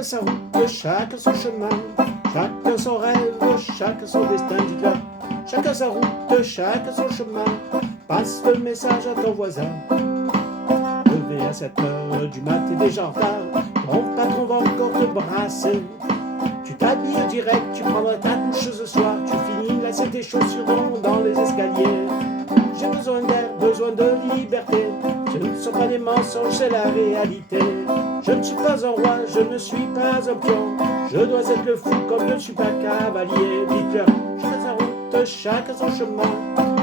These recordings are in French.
Chacun sa route, chacun son chemin, chacun son rêve, chacun son destin, dis-le. Chacun sa route, chacun son chemin, passe le message à ton voisin. Levé à 7h du mat, t'es déjà en retard, ton patron va encore te brasser. Tu t'habilles direct, tu prendras ta douche ce soir, tu finis lasser tes chaussures dans les escaliers. J'ai besoin d'air, besoin de liberté, ce ne sont pas des mensonges, c'est la réalité. Je ne suis pas un roi, je ne suis pas un pion, je dois être le fou comme je ne suis pas cavalier. Dites-leur, chacun sa route, chacun son chemin,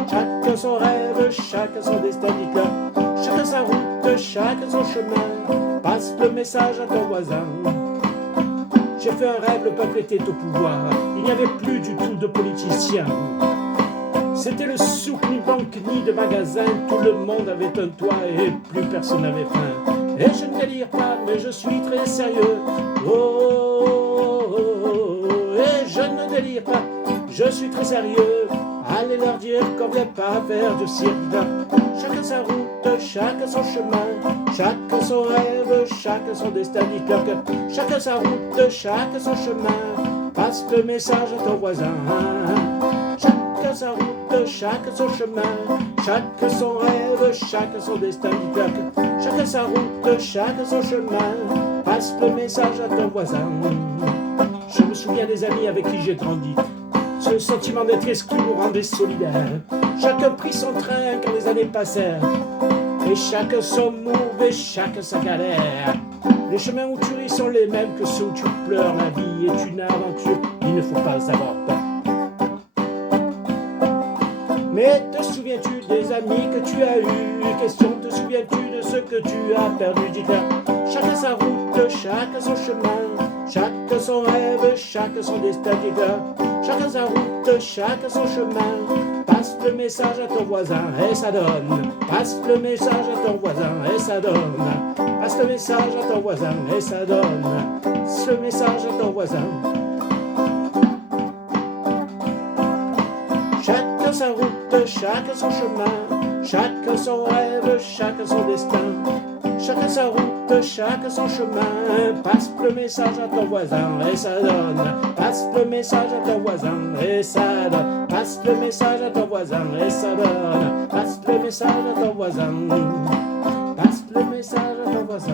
chacun son rêve, chacun son destin. Dites-leur, chacun sa route, chacun son chemin, passe le message à ton voisin. J'ai fait un rêve, le peuple était au pouvoir, il n'y avait plus du tout de politiciens. C'était le souk, ni banque, ni de magasin, tout le monde avait un toit et plus personne n'avait faim. Et je ne délire pas, mais je suis très sérieux. Oh, oh, oh, oh, et je ne délire pas, je suis très sérieux. Allez leur dire qu'on vient pas faire du cirque. Chacun sa route, chacun son chemin, chacun son rêve, chacun son destin. Dites-leur que chacun sa route, chacun son chemin, passe le message à ton voisin. Chacun sa route, chacun son chemin, chacun son rêve, chacun son destin. Dites-leur que chacun sa route, chacun son chemin, passe le message à ton voisin. Je me souviens des amis avec qui j'ai grandi, ce sentiment d'être exclu nous rendait solidaires. Chacun prit son train quand les années passèrent, et chacun son move et chacun sa galère. Les chemins où tu ris sont les mêmes que ceux où tu pleures. La vie est une aventure, il ne faut pas avoir peur. Mais te souviens-tu des amis que tu as eus? Question, te souviens-tu de ce que tu as perdu? Dis-leur, chacun sa route, chacun son chemin, chacun son rêve, chacun son destin. Dis-leur, chacun sa route, chacun son chemin, passe le message à ton voisin et ça donne. Passe le message à ton voisin et ça donne. Passe le message à ton voisin et ça donne. Passe le message à ton voisin. Chacun sa route, chacun son chemin, chacun son rêve, chacun son destin. Chacun sa route, chacun son chemin, passe le message à ton voisin et ça donne. Passe le message à ton voisin et ça donne. Passe le message à ton voisin et ça donne. Passe le message à ton voisin. Passe le message à ton voisin.